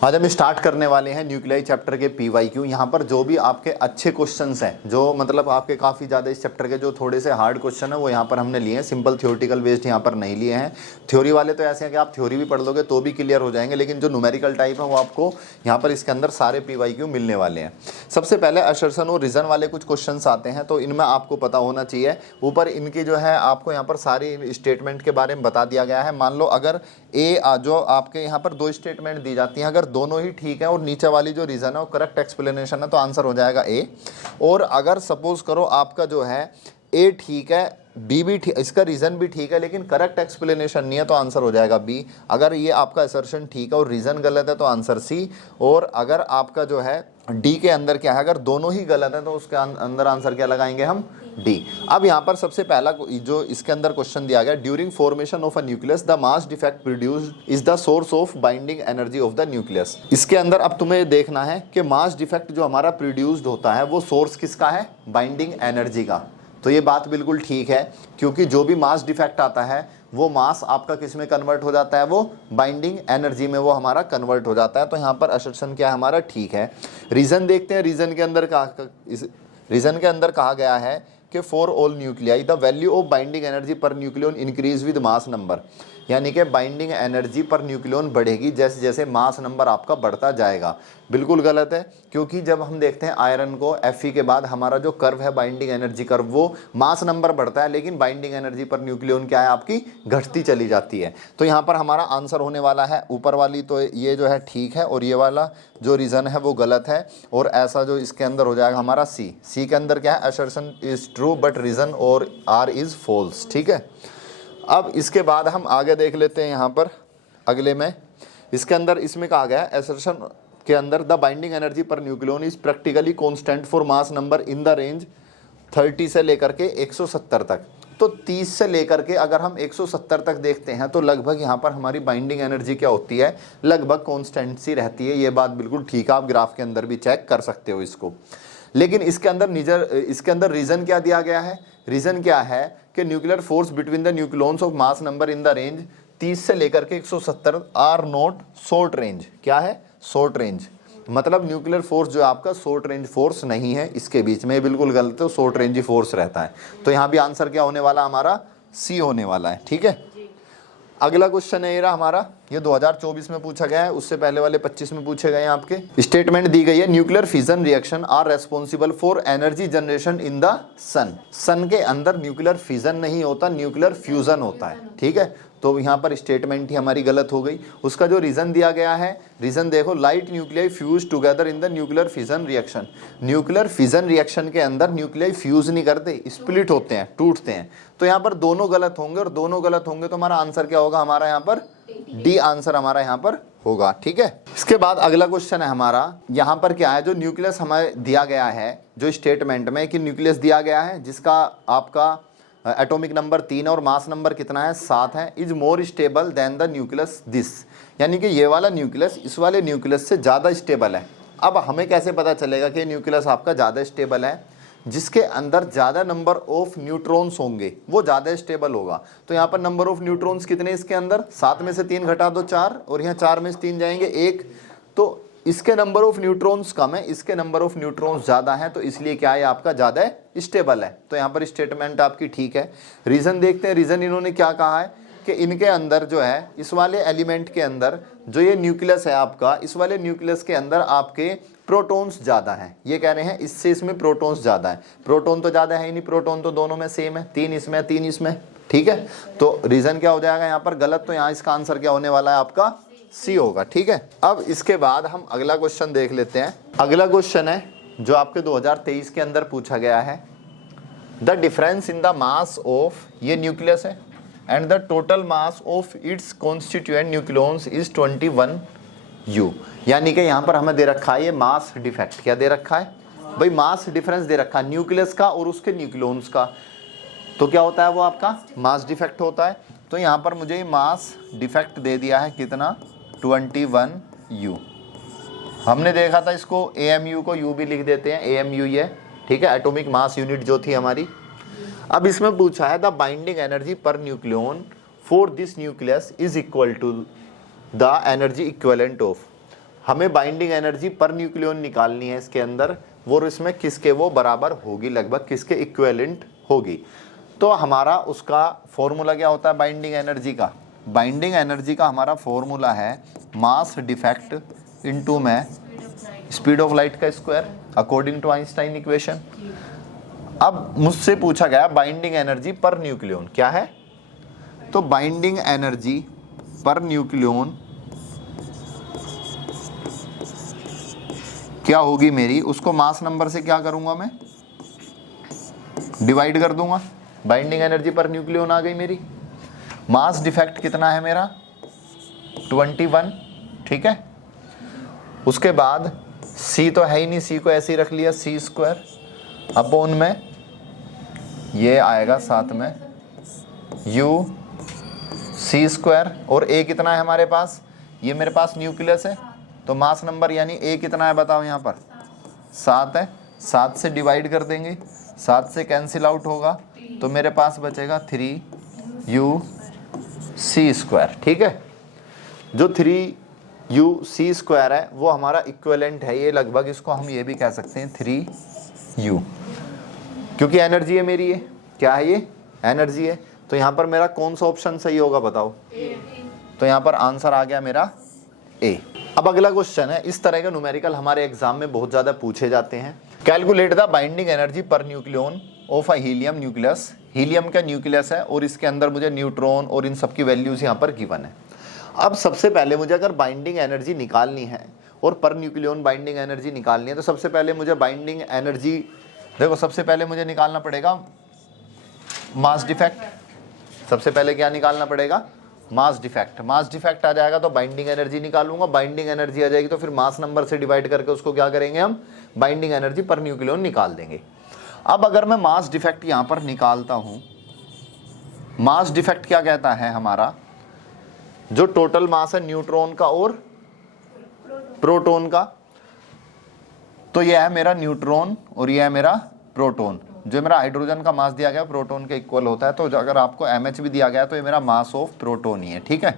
आज हम स्टार्ट करने वाले हैं न्यूक्लियाई चैप्टर के PYQ। यहाँ पर जो भी आपके अच्छे क्वेश्चंस हैं, जो मतलब आपके काफ़ी ज़्यादा इस चैप्टर के जो थोड़े से हार्ड क्वेश्चन है वो यहाँ पर हमने लिए हैं। सिंपल थ्योरेटिकल बेस्ड यहाँ पर नहीं लिए हैं। थ्योरी वाले तो ऐसे हैं कि आप थ्योरी भी पढ़ लोगे तो भी क्लियर हो जाएंगे, लेकिन जो न्यूमेरिकल टाइप है वो आपको यहाँ पर इसके अंदर सारे PYQ मिलने वाले हैं। सबसे पहले असर्शन और रीज़न वाले कुछ क्वेश्चन आते हैं, तो इनमें आपको पता होना चाहिए। ऊपर इनकी जो है आपको यहाँ पर सारी स्टेटमेंट के बारे में बता दिया गया है। मान लो अगर जो आपके यहाँ पर दो स्टेटमेंट दी जाती हैं, अगर दोनों ही ठीक है और नीचे वाली जो रीज़न है वो करेक्ट एक्सप्लेनेशन है तो आंसर हो जाएगा ए। और अगर सपोज करो आपका जो है ए ठीक है, बी भी ठीक, इसका रीज़न भी ठीक है लेकिन करेक्ट एक्सप्लेनेशन नहीं है तो आंसर हो जाएगा बी। अगर ये आपका असर्शन ठीक है और रीज़न गलत है तो आंसर सी। और अगर आपका जो है डी के अंदर क्या है, अगर दोनों ही गलत है तो उसके अंदर आंसर क्या लगाएंगे हम, डी। अब यहाँ पर सबसे पहला जो इसके अंदर क्वेश्चन दिया गया, during formation of a nucleus the mass defect produced is the source of binding energy of the nucleus. इसके अंदर अब तुम्हें देखना है कि मास डिफेक्ट जो हमारा प्रोड्यूस्ड होता है वो सोर्स किसका है, बाइंडिंग एनर्जी का। तो ये बात बिल्कुल ठीक है, क्योंकि जो भी मास डिफेक्ट आता है वो मास आपका किस में कन्वर्ट हो जाता है, वो बाइंडिंग एनर्जी में वो हमारा कन्वर्ट हो जाता है। तो यहाँ पर असर्शन क्या है हमारा, ठीक है। रीज़न देखते हैं। रीज़न के अंदर कहा गया है कि for all nuclei the value of binding energy per nucleon increase with mass number, यानी कि बाइंडिंग एनर्जी पर न्यूक्लियन बढ़ेगी जैसे जैसे मास नंबर आपका बढ़ता जाएगा। बिल्कुल गलत है, क्योंकि जब हम देखते हैं आयरन को Fe के बाद हमारा जो कर्व है बाइंडिंग एनर्जी कर्व, वो मास नंबर बढ़ता है लेकिन बाइंडिंग एनर्जी पर न्यूक्लियन क्या है आपकी, घटती चली जाती है। तो यहाँ पर हमारा आंसर होने वाला है ऊपर वाली, तो ये जो है ठीक है और ये वाला जो रीज़न है वो गलत है। और ऐसा जो इसके अंदर हो जाएगा हमारा सी के अंदर क्या है, assertion is true but reason और आर इज़ फॉल्स। ठीक है। अब इसके बाद हम आगे देख लेते हैं। यहाँ पर अगले में इसके अंदर इसमें कहा गया है असर्शन के अंदर the binding energy per nucleon is practically constant for mass number in the range 30 से लेकर के 170 तक। तो 30 से लेकर के अगर हम 170 तक देखते हैं तो लगभग यहाँ पर हमारी बाइंडिंग एनर्जी क्या होती है, लगभग कांस्टेंट सी रहती है। ये बात बिल्कुल ठीक है, आप ग्राफ के अंदर भी चेक कर सकते हो इसको। लेकिन इसके अंदर रीज़न क्या दिया गया है, रीज़न क्या है कि nuclear force between the nucleons of mass number in the range 30 से लेकर के 170 आर नॉट शॉर्ट रेंज। क्या है, शॉर्ट रेंज, मतलब न्यूक्लियर फोर्स जो आपका शॉर्ट रेंज फोर्स नहीं है इसके बीच में, बिल्कुल गलत है, शॉर्ट रेंज ही फोर्स रहता है। तो यहाँ भी आंसर क्या होने वाला हमारा, सी होने वाला है। ठीक है। अगला क्वेश्चन है ये रहा हमारा, ये 2024 में पूछा गया है, उससे पहले वाले 25 में पूछे गए हैं। आपके स्टेटमेंट दी गई है nuclear fission reaction are responsible for energy generation in the sun. Sun के अंदर न्यूक्लियर फिजन नहीं होता, न्यूक्लियर फ्यूजन होता है। ठीक है। तो यहाँ पर स्टेटमेंट ही हमारी गलत हो गई। उसका जो रीज़न दिया गया है, रीज़न देखो, light nuclei fuse together in the nuclear fission reaction. Nuclear fission reaction के अंदर न्यूक्लियाई फ्यूज नहीं करते, स्प्लिट होते हैं, टूटते हैं। तो यहाँ पर दोनों गलत होंगे और दोनों गलत होंगे तो हमारा आंसर क्या होगा, हमारा यहाँ पर डी आंसर हमारा यहाँ पर होगा। ठीक है। इसके बाद अगला क्वेश्चन है हमारा, यहाँ पर क्या है, जो न्यूक्लियस हमें दिया गया है, जो स्टेटमेंट में कि न्यूक्लियस दिया गया है जिसका आपका एटॉमिक नंबर 3 और मास नंबर कितना है, 7 है, is more stable then the nucleus this, यानी कि ये वाला न्यूक्लियस इस वाले न्यूक्लियस से ज़्यादा स्टेबल है। अब हमें कैसे पता चलेगा कि न्यूक्लियस आपका ज़्यादा स्टेबल है, जिसके अंदर ज़्यादा नंबर ऑफ न्यूट्रॉन्स होंगे वो ज़्यादा स्टेबल होगा। तो यहाँ पर नंबर ऑफ न्यूट्रॉन्स कितने इसके अंदर, 7 में से 3 घटा दो 4, और यहाँ 4 में से 3 जाएंगे 1। तो इसके नंबर ऑफ न्यूट्रॉन्स कम है, इसके नंबर ऑफ न्यूट्रॉन्स ज़्यादा है, तो इसलिए क्या है आपका ज़्यादा स्टेबल है। तो यहाँ पर स्टेटमेंट आपकी ठीक है। रीज़न देखते हैं, रीज़न इन्होंने क्या कहा है कि इनके अंदर जो है इस वाले एलिमेंट के अंदर जो ये न्यूक्लियस है आपका, इस वाले न्यूक्लियस के अंदर आपके प्रोटॉन्स ज़्यादा हैं। ये कह रहे हैं इससे इसमें प्रोटॉन्स ज़्यादा है। प्रोटॉन तो ज़्यादा है ही नहीं, प्रोटॉन तो दोनों में सेम है, 3 इसमें 3 इसमें। ठीक है। तो रीज़न क्या हो जाएगा यहाँ पर गलत, तो यहाँ इसका आंसर क्या होने वाला है आपका सी होगा। ठीक है। अब इसके बाद हम अगला क्वेश्चन देख लेते हैं। अगला क्वेश्चन है जो आपके 2023 के अंदर पूछा गया है, the difference in the mass of, ये न्यूक्लियस है, and the total mass of its constituent nucleons is 21 U। यानी कि यहाँ पर हमें दे रखा है ये मास डिफेक्ट, क्या दे रखा है भाई, मास डिफरेंस दे रखा है न्यूक्लियस का और उसके न्यूक्लियंस का। तो क्या होता है वो आपका मास डिफेक्ट होता है। तो यहाँ पर मुझे मास डिफेक्ट दे दिया है कितना, 21 U। हमने देखा था इसको AMU को U भी लिख देते हैं, AMU ये, ठीक है, एटॉमिक मास यूनिट जो थी हमारी। अब इसमें पूछा है the binding energy per nucleon for this nucleus is equal to the energy equivalent of. हमें बाइंडिंग एनर्जी पर न्यूक्लियन निकालनी है इसके अंदर, वो इसमें किसके वो बराबर होगी, लगभग किसके इक्विवेलेंट होगी। तो हमारा उसका फॉर्मूला क्या होता है बाइंडिंग एनर्जी का? बाइंडिंग एनर्जी का हमारा फॉर्मूला है मास डिफेक्ट इनटू में स्पीड ऑफ लाइट का square according to Einstein equation. अब मुझसे पूछा गया बाइंडिंग एनर्जी पर न्यूक्लियन क्या है, तो बाइंडिंग एनर्जी पर न्यूक्लियन क्या होगी मेरी, उसको मास नंबर से क्या करूंगा मैं, डिवाइड कर दूंगा। बाइंडिंग एनर्जी पर न्यूक्लियन आ गई मेरी। मास डिफेक्ट कितना है मेरा 21, ठीक है। उसके बाद C तो है ही नहीं, C को ऐसे ही रख लिया C स्क्वायर अपॉन में ये आएगा साथ में U C स्क्वायर, और A कितना है हमारे पास, ये मेरे पास न्यूक्लियस है तो मास नंबर यानी A कितना है बताओ यहाँ पर 7 है। 7 से डिवाइड कर देंगे, 7 से कैंसिल आउट होगा तो मेरे पास बचेगा 3U C स्क्वायर, ठीक है। जो 3U C स्क्वायर है वो हमारा इक्विवेलेंट है ये लगभग, इसको हम ये भी कह सकते हैं 3U, क्योंकि एनर्जी है मेरी, ये क्या है ये एनर्जी है। तो यहाँ पर मेरा कौन सा ऑप्शन सही होगा बताओ, तो यहाँ पर आंसर आ गया मेरा A। अब अगला क्वेश्चन है, इस तरह के न्यूमेरिकल हमारे एग्जाम में बहुत ज्यादा पूछे जाते हैं। Calculate the binding energy per nucleon of a helium nucleus. Helium का न्यूक्लियस है और इसके अंदर मुझे न्यूट्रॉन और इन सब की वैल्यूज यहाँ पर गिवन है। अब सबसे पहले मुझे अगर बाइंडिंग एनर्जी निकालनी है और पर न्यूक्लियन बाइंडिंग एनर्जी निकालनी है, तो सबसे पहले मुझे बाइंडिंग एनर्जी देखो, सबसे पहले मुझे निकालना पड़ेगा मास डिफेक्ट। सबसे पहले क्या निकालना पड़ेगा, मास डिफेक्ट। मास डिफेक्ट आ जाएगा तो बाइंडिंग एनर्जी निकालूंगा, बाइंडिंग एनर्जी आ जाएगी तो फिर मास नंबर से डिवाइड करके उसको क्या करेंगे हम, बाइंडिंग एनर्जी पर न्यूक्लियन निकाल देंगे। अब अगर मैं मास डिफेक्ट यहां पर निकालता हूं, मास डिफेक्ट क्या कहता है हमारा, जो टोटल मास है न्यूट्रॉन का और प्रोटॉन का, तो यह है मेरा न्यूट्रॉन और यह है मेरा प्रोटॉन। जो मेरा हाइड्रोजन का मास दिया गया प्रोटॉन के इक्वल होता है, तो अगर आपको MH भी दिया गया तो ये मेरा मास ऑफ प्रोटॉन ही है, ठीक है।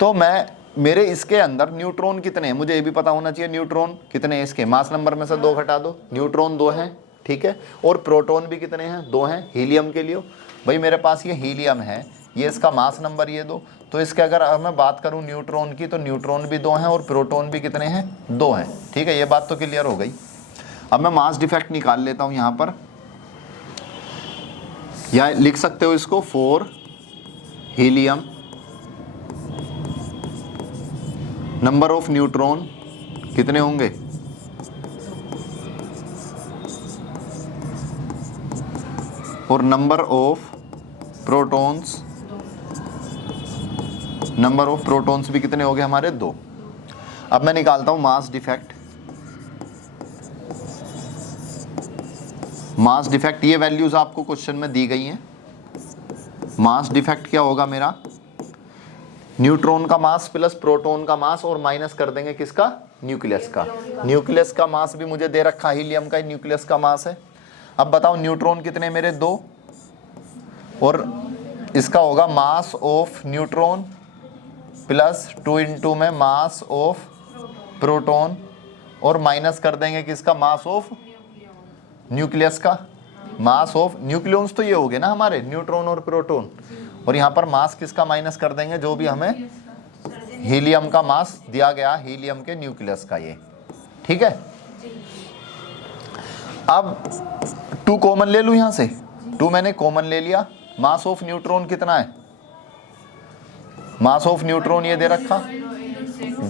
तो मैं मेरे इसके अंदर न्यूट्रॉन कितने हैं मुझे ये भी पता होना चाहिए, न्यूट्रॉन कितने हैं इसके, मास नंबर में से 2 घटा दो, न्यूट्रॉन 2 हैं, ठीक है। और प्रोटॉन भी कितने हैं, 2 हैं। हीलियम के लिए भाई मेरे पास ये हीलियम है, ये इसका मास नंबर ये 2, तो इसके अगर मैं बात करूं न्यूट्रॉन की, तो न्यूट्रॉन भी 2 हैं और प्रोटॉन भी कितने हैं, 2 हैं, ठीक है। ये बात तो क्लियर हो गई। अब मैं मास डिफेक्ट निकाल लेता हूं यहां पर, या लिख सकते हो इसको 4 हीलियम, नंबर ऑफ न्यूट्रॉन कितने होंगे, और number of protons, number of protons भी कितने हो गए हमारे 2। अब मैं निकालता हूं मास डिफेक्ट। मास डिफेक्ट ये वैल्यूज आपको क्वेश्चन में दी गई हैं। मास डिफेक्ट क्या होगा मेरा, न्यूट्रॉन का मास प्लस प्रोटॉन का मास और माइनस कर देंगे किसका, न्यूक्लियस का। न्यूक्लियस का मास भी मुझे दे रखा, हीलियम का न्यूक्लियस का मास है। अब बताओ न्यूट्रॉन कितने मेरे 2, और इसका होगा mass of neutron plus 2 into में मास ऑफ प्रोटॉन, और माइनस कर देंगे किसका, मास ऑफ न्यूक्लियस का। मास ऑफ न्यूक्लियंस तो ये हो गए ना हमारे न्यूट्रॉन और प्रोटॉन, और यहाँ पर मास किसका माइनस कर देंगे, जो भी हमें हीलियम का मास दिया गया, हीलियम के न्यूक्लियस का ये, ठीक है। अब 2 कॉमन ले लूं, यहां से 2 मैंने कॉमन ले लिया। मास ऑफ न्यूट्रॉन कितना है, मास ऑफ न्यूट्रॉन ये दे रखा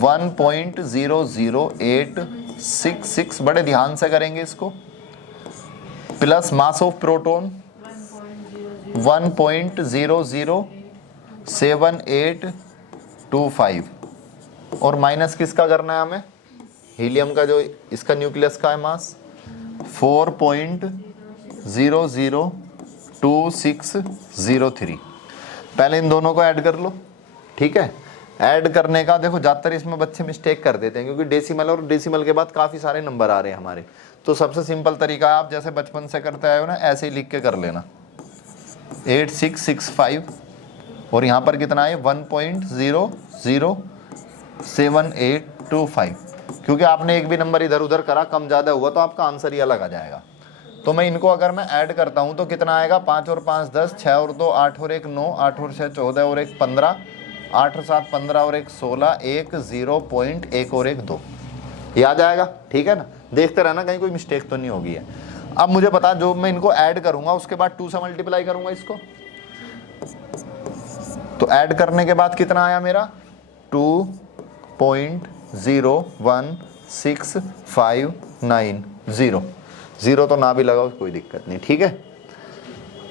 1.00866, बड़े ध्यान से करेंगे इसको, प्लस मास ऑफ प्रोटॉन 1.00785, और माइनस किसका करना है हमें, हीलियम का, जो इसका न्यूक्लियस का है मास 4.002603। पहले इन दोनों को ऐड कर लो, ठीक है। ऐड करने का देखो ज़्यादातर इसमें बच्चे मिस्टेक कर देते हैं, क्योंकि डेसिमल और डेसिमल के बाद काफ़ी सारे नंबर आ रहे हैं हमारे। तो सबसे सिंपल तरीका है, आप जैसे बचपन से करते आए हो ना, ऐसे ही लिख के कर लेना 8665, और यहाँ पर कितना है 1.00785 0.25, क्योंकि आपने एक भी नंबर इधर उधर करा, कम ज़्यादा हुआ तो आपका आंसर ही अलग आ जाएगा। तो मैं इनको अगर मैं ऐड करता हूँ तो कितना आएगा, 5 और 5 10, 6 और 2 8 और 1 9, 8 और 6 14 और 1 15, 8 और 7 15 और 1 16, 1 0.1 और 1 2, ये आ जाएगा। ठीक है ना, देखते रहना कहीं कोई मिस्टेक तो नहीं होगी है। अब मुझे बता, जो मैं इनको ऐड करूंगा उसके बाद 2 से मल्टीप्लाई करूंगा इसको, तो ऐड करने के बाद कितना आया मेरा 2.01659, जीरो तो ना भी लगाओ कोई दिक्कत नहीं। ठीक है,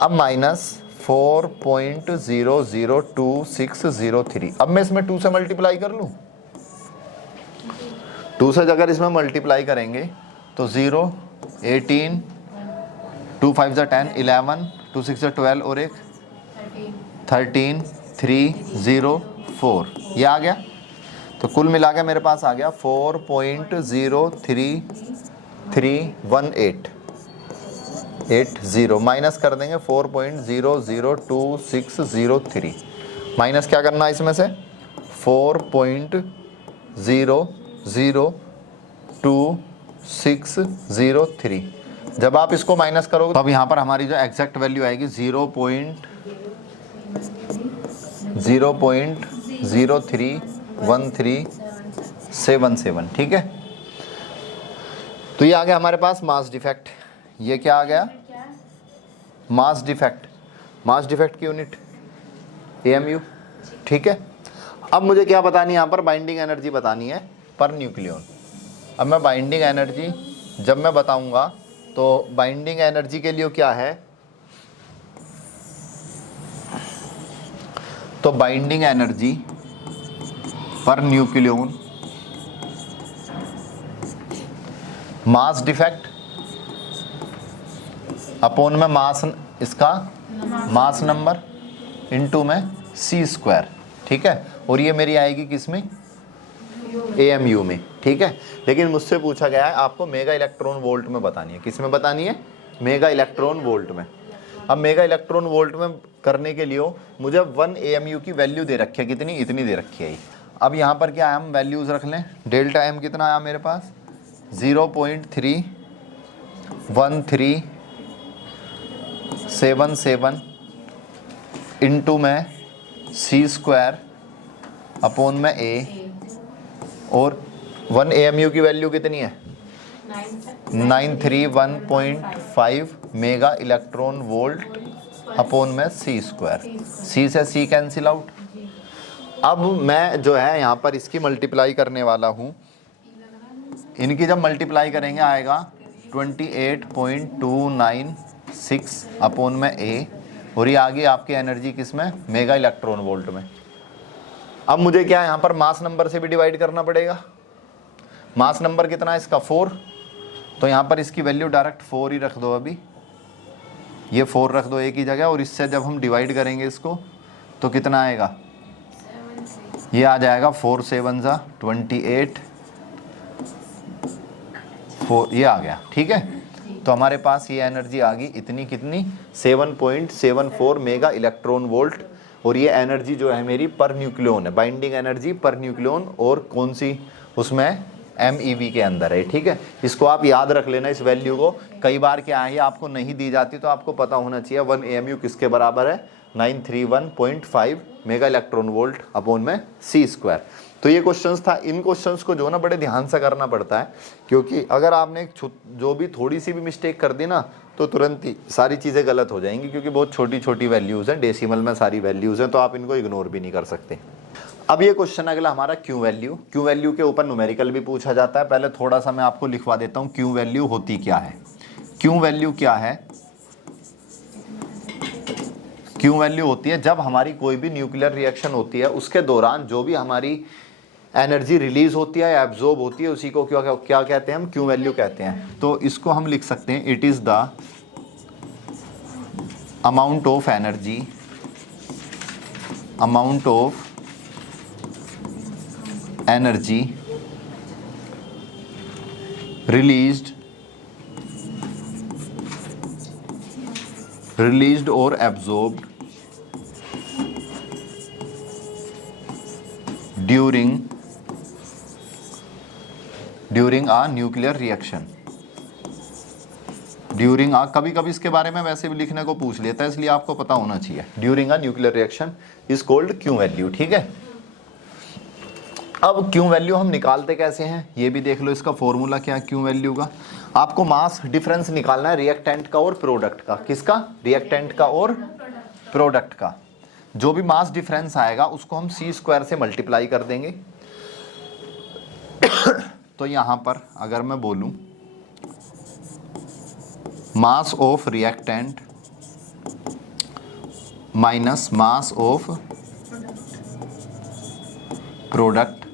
अब माइनस 4.0026003, अब मैं इसमें 2 से मल्टीप्लाई कर लूं, 2 से अगर इसमें मल्टीप्लाई करेंगे तो 0 18 2 5 10 11 2 6 12 और एक 13 3 0 4, ये आ गया। तो कुल मिला के मेरे पास आ गया 4.03318 माइनस कर देंगे 4.0026003, माइनस क्या करना है इसमें से 4.0026003। जब आप इसको माइनस करोगे तो अब यहाँ पर हमारी जो एग्जैक्ट वैल्यू आएगी 0.03137। ठीक है, तो ये आ गया हमारे पास मास डिफेक्ट। ये क्या आ गया, मास डिफेक्ट, मास डिफेक्ट की यूनिट AMU। ठीक है, अब मुझे क्या बतानी है यहाँ पर, बाइंडिंग एनर्जी बतानी है पर न्यूक्लियन। अब मैं बाइंडिंग एनर्जी जब मैं बताऊंगा तो बाइंडिंग एनर्जी के लिए क्या है, तो binding energy per nucleon mass defect upon में मास, इसका मास नंबर इनटू में c²। ठीक है, और ये मेरी आएगी किस में, AMU में। ठीक है, लेकिन मुझसे पूछा गया है आपको मेगा इलेक्ट्रॉन वोल्ट में बतानी है। किस में बतानी है, मेगा इलेक्ट्रॉन वोल्ट में। अब मेगा इलेक्ट्रॉन वोल्ट में करने के लिए मुझे 1 AMU की वैल्यू दे रखी है, कितनी, इतनी दे रखी है। अब यहाँ पर क्या है, हम वैल्यूज रख लें, डेल्टा M कितना आया मेरे पास 0.31377 इंटू में c² अपॉन में A, और 1 AMU की वैल्यू कितनी है 931.5 मेगा इलेक्ट्रॉन वोल्ट अपॉन में c², c से c कैंसिल आउट। अब मैं जो है यहाँ पर इसकी मल्टीप्लाई करने वाला हूँ, इनकी जब मल्टीप्लाई करेंगे आएगा 28.296 अपॉन में A, और ये आ गई आपकी एनर्जी किस में, मेगा इलेक्ट्रॉन वोल्ट में। अब मुझे क्या यहाँ पर मास नंबर से भी डिवाइड करना पड़ेगा। मास नंबर कितना है इसका 4, तो यहाँ पर इसकी वैल्यू डायरेक्ट 4 ही रख दो, अभी ये 4 रख दो एक ही जगह, और इससे जब हम डिवाइड करेंगे इसको तो कितना आएगा, ये आ जाएगा 4 7 28 4, ये आ गया। ठीक है, तो हमारे पास ये एनर्जी आ गई इतनी, कितनी 7.74 मेगा इलेक्ट्रॉन वोल्ट, और ये एनर्जी जो है मेरी पर न्यूक्लियन है, बाइंडिंग एनर्जी पर न्यूक्लियन, और कौन सी उसमें MeV के अंदर है। ठीक है, इसको आप याद रख लेना इस वैल्यू को। कई बार क्या है आपको नहीं दी जाती तो आपको पता होना चाहिए 1 AMU किसके बराबर है, 931.5 मेगा इलेक्ट्रॉन वोल्ट अपॉन में c²। तो ये क्वेश्चंस था, इन क्वेश्चंस को जो ना बड़े ध्यान से करना पड़ता है, क्योंकि अगर आपने जो भी थोड़ी सी भी मिस्टेक कर दी ना तो तुरंत ही सारी चीज़ें गलत हो जाएंगी, क्योंकि बहुत छोटी छोटी वैल्यूज़ हैं, डेसिमल में सारी वैल्यूज़ हैं, तो आप इनको इग्नोर भी नहीं कर सकते। अब ये क्वेश्चन अगला हमारा क्यू वैल्यू। क्यू वैल्यू के ऊपर न्यूमेरिकल भी पूछा जाता है। पहले थोड़ा सा मैं आपको लिखवा देता हूँ क्यू वैल्यू होती क्या है। क्यू वैल्यू क्या है, क्यू वैल्यू होती है जब हमारी कोई भी न्यूक्लियर रिएक्शन होती है उसके दौरान जो भी हमारी एनर्जी रिलीज होती है या एब्जॉर्ब होती है उसी को क्या कहते हैं, हम क्यू वैल्यू कहते हैं। तो इसको हम लिख सकते हैं it is the amount of energy, amount of energy released or absorbed during during a nuclear reaction, during a, कभी कभी इसके बारे में वैसे भी लिखने को पूछ लेता है, इसलिए आपको पता होना चाहिए। During a nuclear reaction is called Q value, ठीक है। अब क्यू वैल्यू हम निकालते कैसे हैं ये भी देख लो, इसका फॉर्मूला क्या है क्यू वैल्यू का। आपको मास डिफरेंस निकालना है रिएक्टेंट का और प्रोडक्ट का। किसका? रिएक्टेंट का और प्रोडक्ट का। जो भी मास डिफरेंस आएगा उसको हम सी स्क्वायर से मल्टीप्लाई कर देंगे। तो यहां पर अगर मैं बोलूं mass of reactant minus mass of product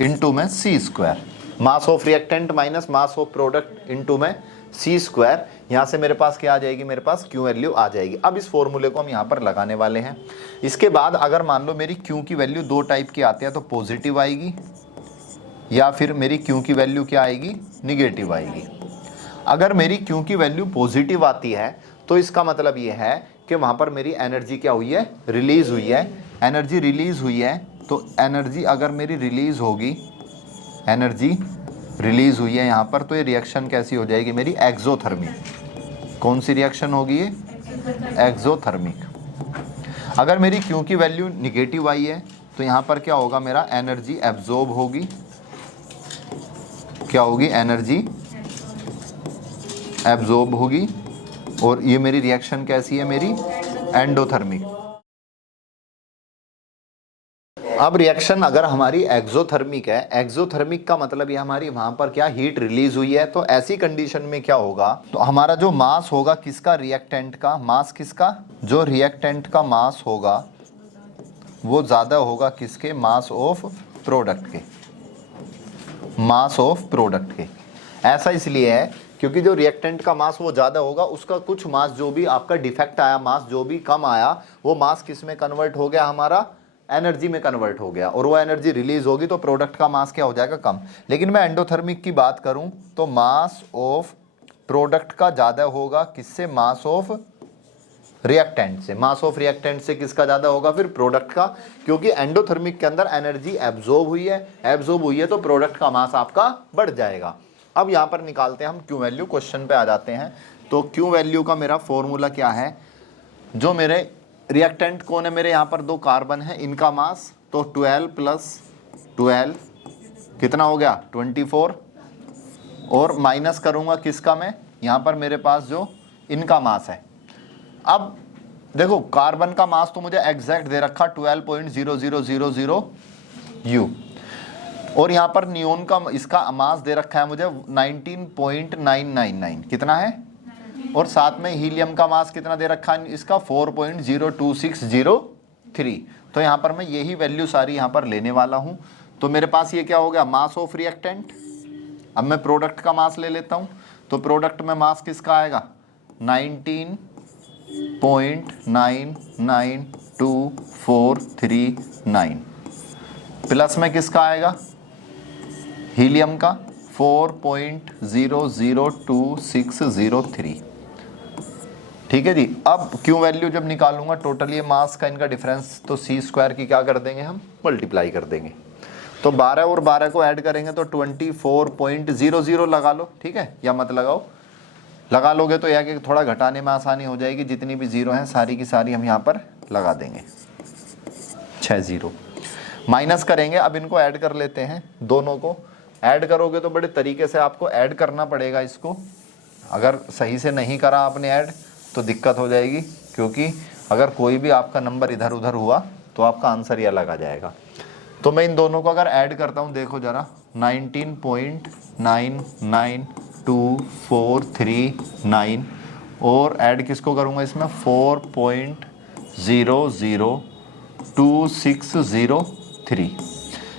into में C square, mass of reactant minus mass of product into में सी स्क्वायर, यहां से मेरे पास क्या आ जाएगी, मेरे पास क्यू वैल्यू आ जाएगी। अब इस फॉर्मूले को हम यहां पर लगाने वाले हैं। इसके बाद अगर मान लो मेरी क्यू की वैल्यू दो टाइप की आती है, तो पॉजिटिव आएगी या फिर मेरी क्यू की वैल्यू क्या आएगी, निगेटिव आएगी। अगर मेरी क्यू की वैल्यू पॉजिटिव आती है तो इसका मतलब ये है कि वहां पर मेरी एनर्जी क्या हुई है, रिलीज हुई है। एनर्जी रिलीज हुई है तो एनर्जी अगर मेरी रिलीज होगी, एनर्जी रिलीज हुई है यहाँ पर, तो ये रिएक्शन कैसी हो जाएगी मेरी, एक्सोथर्मिक। कौन सी रिएक्शन होगी ये, एक्सोथर्मिक। अगर मेरी क्यू की वैल्यू निगेटिव आई है तो यहाँ पर क्या होगा, मेरा एनर्जी एब्जॉर्ब होगी। क्या होगी, एनर्जी एब्जॉर्ब होगी। और ये मेरी रिएक्शन कैसी है, मेरी एंडोथर्मिक। अब रिएक्शन अगर हमारी एक्सोथर्मिक है, एक्सोथर्मिक का मतलब ये हमारी वहां पर क्या हीट रिलीज हुई है, तो ऐसी कंडीशन में क्या होगा, तो हमारा जो मास होगा किसका, रिएक्टेंट का। मास किसका, जो रिएक्टेंट का मास होगा वो ज्यादा होगा किसके, मास ऑफ प्रोडक्ट के, मास ऑफ प्रोडक्ट के। ऐसा इसलिए है क्योंकि जो रिएक्टेंट का मास वो ज़्यादा होगा, उसका कुछ मास जो भी आपका डिफेक्ट आया, मास जो भी कम आया, वो मास किस में कन्वर्ट हो गया, हमारा एनर्जी में कन्वर्ट हो गया। और वो एनर्जी रिलीज होगी तो प्रोडक्ट का मास क्या हो जाएगा, कम। लेकिन मैं एंडोथर्मिक की बात करूं तो मास ऑफ प्रोडक्ट का ज़्यादा होगा किससे, मास ऑफ रिएक्टेंट से। मास ऑफ रिएक्टेंट से किसका ज़्यादा होगा, फिर प्रोडक्ट का, क्योंकि एंडोथर्मिक के अंदर एनर्जी एब्जॉर्ब हुई है, एब्जॉर्ब हुई है तो प्रोडक्ट का मास आपका बढ़ जाएगा। अब यहाँ पर निकालते हैं हम क्यू वैल्यू, क्वेश्चन पे आ जाते हैं। तो क्यू वैल्यू का मेरा फॉर्मूला क्या है, जो मेरे रिएक्टेंट कौन है, मेरे यहाँ पर दो कार्बन है, इनका मास, तो 12 प्लस 12 कितना हो गया, 24। और माइनस करूँगा किसका मैं, यहाँ पर मेरे पास जो इनका मास है। अब देखो कार्बन का मास तो मुझे एग्जैक्ट दे रखा 12.0000 U, और यहाँ पर नियोन का इसका मास दे रखा है मुझे 19.999, कितना है, और साथ में हीलियम का मास कितना दे रखा है इसका 4.02603। तो यहाँ पर मैं यही वैल्यू सारी यहाँ पर लेने वाला हूँ। तो मेरे पास ये क्या हो गया, मास ऑफ रिएक्टेंट। अब मैं प्रोडक्ट का मास ले लेता हूँ, तो प्रोडक्ट में मास किसका आएगा, 19.99249 प्लस में किसका आएगा, हीलियम का 4.00263। ठीक है जी। अब क्यू वैल्यू जब निकालूंगा टोटल ये मास का इनका डिफरेंस, तो सी स्क्वायर की क्या कर देंगे हम, मल्टीप्लाई कर देंगे। तो 12 और 12 को ऐड करेंगे तो 24.00 लगा लो, ठीक है, या मत लगाओ, लगा लोगे तो यह कि थोड़ा घटाने में आसानी हो जाएगी। जितनी भी जीरो हैं सारी की सारी हम यहाँ पर लगा देंगे, 6 जीरो। माइनस करेंगे, अब इनको ऐड कर लेते हैं, दोनों को ऐड करोगे तो बड़े तरीके से आपको ऐड करना पड़ेगा इसको। अगर सही से नहीं करा आपने ऐड तो दिक्कत हो जाएगी, क्योंकि अगर कोई भी आपका नंबर इधर उधर हुआ तो आपका आंसर ही अलग आ जाएगा। तो मैं इन दोनों को अगर ऐड करता हूँ, देखो ज़रा, 19.99249 और ऐड किसको करूँगा इसमें, 4.00263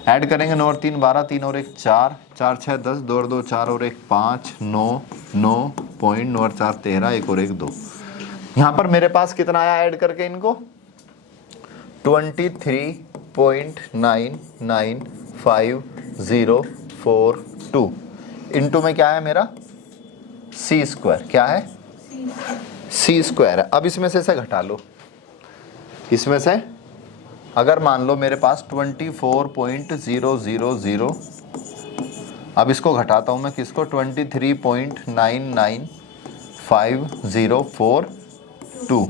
ऐड करेंगे। 9 और 3 12, 3 और 1 4, 4 6 10, 2 और 2 4 और 1 5, 9 9 और 4 13, 1 और 1 2। यहाँ पर मेरे पास कितना आया ऐड करके इनको, 23.99504 इंटू में क्या है मेरा, सी स्क्वायर। क्या है, सी स्क्वायर है। अब इसमें से घटा लो, इसमें से अगर मान लो मेरे पास 24.000 अब इसको घटाता हूँ मैं किसको, 23.995042।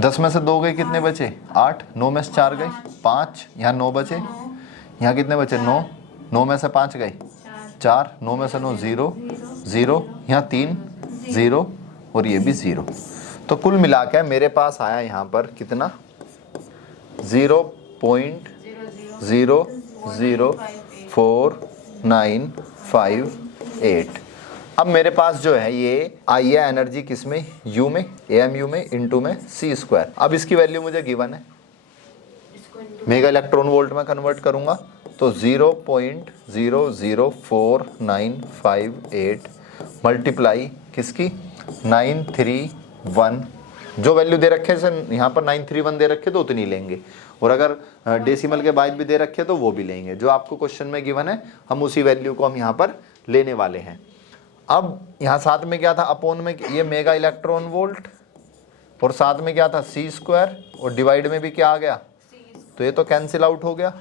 10 में से 2 गए, कितने बचे 8, 9 में से 4 गए 5, यहाँ 9 बचे, यहाँ कितने बचे 9, 9 में से 5 गए 4, 9 में से 9 0 0, यहाँ 3 0 और ये भी 0। तो कुल मिला के मेरे पास आया यहाँ पर कितना 0.004958। अब मेरे पास जो है ये आई है एनर्जी किस में, यू में, AMU में, इनटू में C²। अब इसकी वैल्यू मुझे गिवन है, मेगा इलेक्ट्रॉन वोल्ट में कन्वर्ट करूंगा तो 0.004958 मल्टीप्लाई किसकी 931, जो वैल्यू दे रखे हैं यहाँ पर 931 दे रखे तो उतनी लेंगे, और अगर डेसिमल के बाद भी दे रखे तो वो भी लेंगे। जो आपको क्वेश्चन में गिवन है हम उसी वैल्यू को हम यहाँ पर लेने वाले हैं। अब यहाँ साथ में क्या था, अपॉन में ये मेगा इलेक्ट्रॉन वोल्ट, और साथ में क्या था C², और डिवाइड में भी क्या आ गया, तो ये तो कैंसिल आउट हो गया।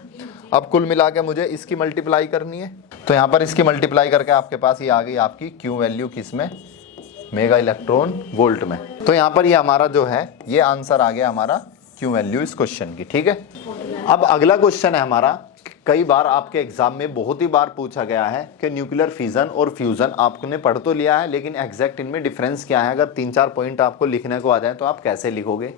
अब कुल मिला के मुझे इसकी मल्टीप्लाई करनी है, तो यहाँ पर इसकी मल्टीप्लाई करके आपके पास ये आ गई आपकी क्यू वैल्यू किस में, मेगा इलेक्ट्रॉन वोल्ट में। तो यहाँ पर ये हमारा जो है ये आंसर आ गया हमारा क्यू वैल्यू इस क्वेश्चन की, ठीक है। अब अगला क्वेश्चन है हमारा, कई बार आपके एग्जाम में बहुत ही बार पूछा गया है कि न्यूक्लियर फिजन और फ्यूजन आपने पढ़ तो लिया है, लेकिन एग्जैक्ट इनमें डिफरेंस क्या है। अगर 3-4 पॉइंट आपको लिखने को आ जाए तो आप कैसे लिखोगे।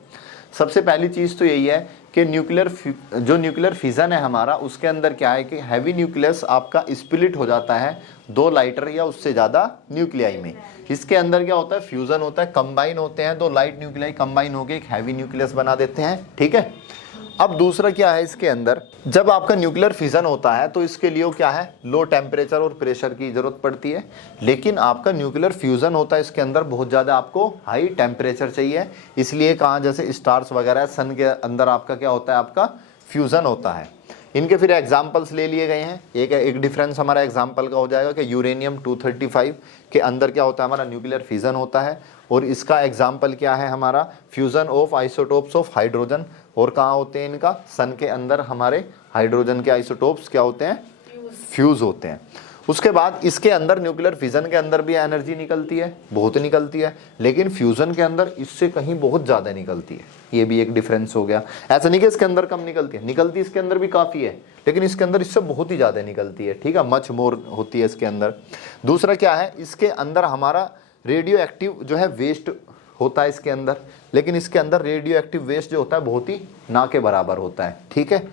सबसे पहली चीज़ तो यही है कि जो न्यूक्लियर फिजन है हमारा, उसके अंदर क्या है कि हैवी न्यूक्लियस आपका स्प्लिट हो जाता है 2 लाइटर या उससे ज़्यादा न्यूक्लियाई में। इसके अंदर क्या होता है, फ्यूजन होता है, कंबाइन होते हैं 2 लाइट न्यूक्लियाई कंबाइन होकर एक हैवी न्यूक्लियस बना देते हैं, ठीक है। अब दूसरा क्या है, इसके अंदर जब आपका न्यूक्लियर फिजन होता है तो इसके लिए क्या है, लो टेम्परेचर और प्रेशर की जरूरत पड़ती है। लेकिन आपका न्यूक्लियर फ्यूजन होता है, इसके अंदर बहुत ज़्यादा आपको हाई टेम्परेचर चाहिए। इसलिए कहाँ जैसे स्टार्स वगैरह सन के अंदर आपका क्या होता है, आपका फ्यूजन होता है। इनके फिर एग्जाम्पल्स ले लिए गए हैं। एक डिफरेंस हमारा एग्जाम्पल का हो जाएगा कि यूरेनियम 235 के अंदर क्या होता है, हमारा न्यूक्लियर फिजन होता है। और इसका एग्जाम्पल क्या है हमारा, fusion of isotopes of hydrogen. और कहाँ होते हैं इनका, सन के अंदर हमारे हाइड्रोजन के आइसोटोप्स क्या होते हैं, फ्यूज होते हैं। उसके बाद इसके अंदर न्यूक्लियर फिजन के अंदर भी एनर्जी निकलती है, बहुत निकलती है, लेकिन फ्यूजन के अंदर इससे कहीं बहुत ज़्यादा निकलती है। ये भी एक डिफरेंस हो गया। ऐसा नहीं कि इसके अंदर कम निकलती है, निकलती इसके अंदर भी काफ़ी है, लेकिन इसके अंदर इससे बहुत ही ज़्यादा निकलती है, ठीक है, मच मोर होती है इसके अंदर। दूसरा क्या है, इसके अंदर हमारा रेडियो एक्टिव जो है वेस्ट होता है इसके अंदर, लेकिन इसके अंदर रेडियो एक्टिव वेस्ट जो होता है बहुत ही ना के बराबर होता है, ठीक है।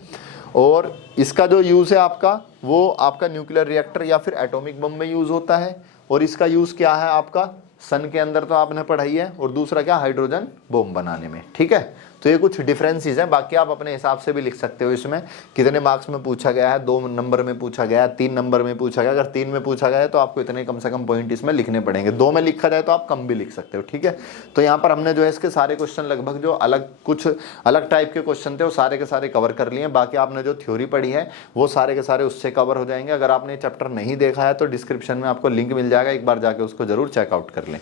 और इसका जो यूज़ है आपका, वो आपका न्यूक्लियर रिएक्टर या फिर एटॉमिक बम में यूज़ होता है। और इसका यूज़ क्या है आपका, सन के अंदर तो आपने पढ़ाई है, और दूसरा क्या, हाइड्रोजन बम बनाने में, ठीक है। तो ये कुछ डिफरेंसेस हैं, बाकी आप अपने हिसाब से भी लिख सकते हो। इसमें कितने मार्क्स में पूछा गया है, 2 नंबर में पूछा गया है, 3 नंबर में पूछा गया। अगर 3 में पूछा गया है तो आपको इतने कम से कम पॉइंट इसमें लिखने पड़ेंगे। 2 में लिखा जाए तो आप कम भी लिख सकते हो, ठीक है। तो यहाँ पर हमने जो है इसके सारे क्वेश्चन लगभग जो कुछ अलग टाइप के क्वेश्चन थे वो सारे के सारे कवर कर लिए। बाकी आपने जो थ्योरी पढ़ी है वो सारे के सारे उससे कवर हो जाएंगे। अगर आपने चैप्टर नहीं देखा है तो डिस्क्रिप्शन में आपको लिंक मिल जाएगा, एक बार जाके उसको जरूर चेकआउट कर लें।